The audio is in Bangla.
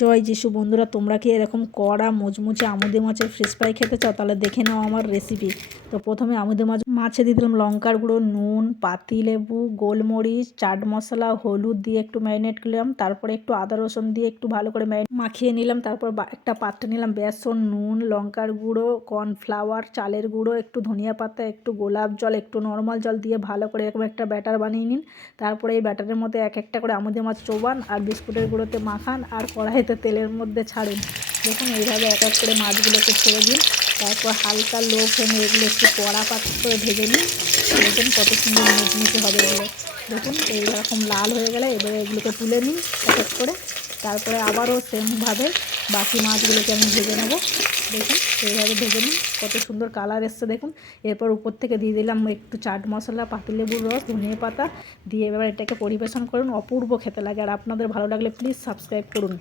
জয় যিশু। বন্ধুরা, তোমরা কি এরকম কড়া মুচমুচে আমুদে মাছের ফিশ ফ্রাই খেতে চাও? তাহলে দেখে নাও আমার রেসিপি। তো প্রথমে আমুদে মাছে দিয়ে দিলাম লঙ্কার গুঁড়ো, নুন, পাতিলেবু, গোলমরিচ, চাট মশলা, হলুদ দিয়ে একটু ম্যারিনেট করলাম। তারপরে একটু আদা রসুন দিয়ে একটু ভালো করে মাখিয়ে নিলাম। তারপর একটা পাত্রে নিলাম বেসন, নুন, লঙ্কার গুঁড়ো, কর্নফ্লাওয়ার, চালের গুঁড়ো, একটু ধনিয়া পাতা, একটু গোলাপ জল, একটু নর্মাল জল দিয়ে ভালো করে এরকম একটা ব্যাটার বানিয়ে নিন। তারপরে এই ব্যাটারের মধ্যে এক একটা করে আমুদে মাছ চোবান আর বিস্কুটের গুঁড়োতে মাখান আর কড়াইতে তেলের মধ্যে ছাড়ুন। দেখুন এইভাবে এক এক করে মাছগুলোকে ছেড়ে দিন। তারপর হালকা লো ফ্লেমে এগুলো একটু কড়া পাক করে ভেজে নিন। দেখুন কত সুন্দর মুচমুচে হবে এগুলো। দেখুন এইরকম লাল হয়ে গেলে এবারে এগুলোকে তুলে নিন এক এক করে। তারপরে আবারও সেমভাবে বাকি মাছগুলোকে আমি ভেজে নেব। দেখুন এইভাবে ভেজে নিন, কত সুন্দর কালার এসছে দেখুন। এরপর উপর থেকে দিয়ে দিলাম একটু চাট মশলা, পাতিলেবুর রস, ধনিয়া পাতা দিয়ে এবার এটাকে পরিবেশন করুন। অপূর্ব খেতে লাগে। আর আপনাদের ভালো লাগলে প্লিজ সাবস্ক্রাইব করুন।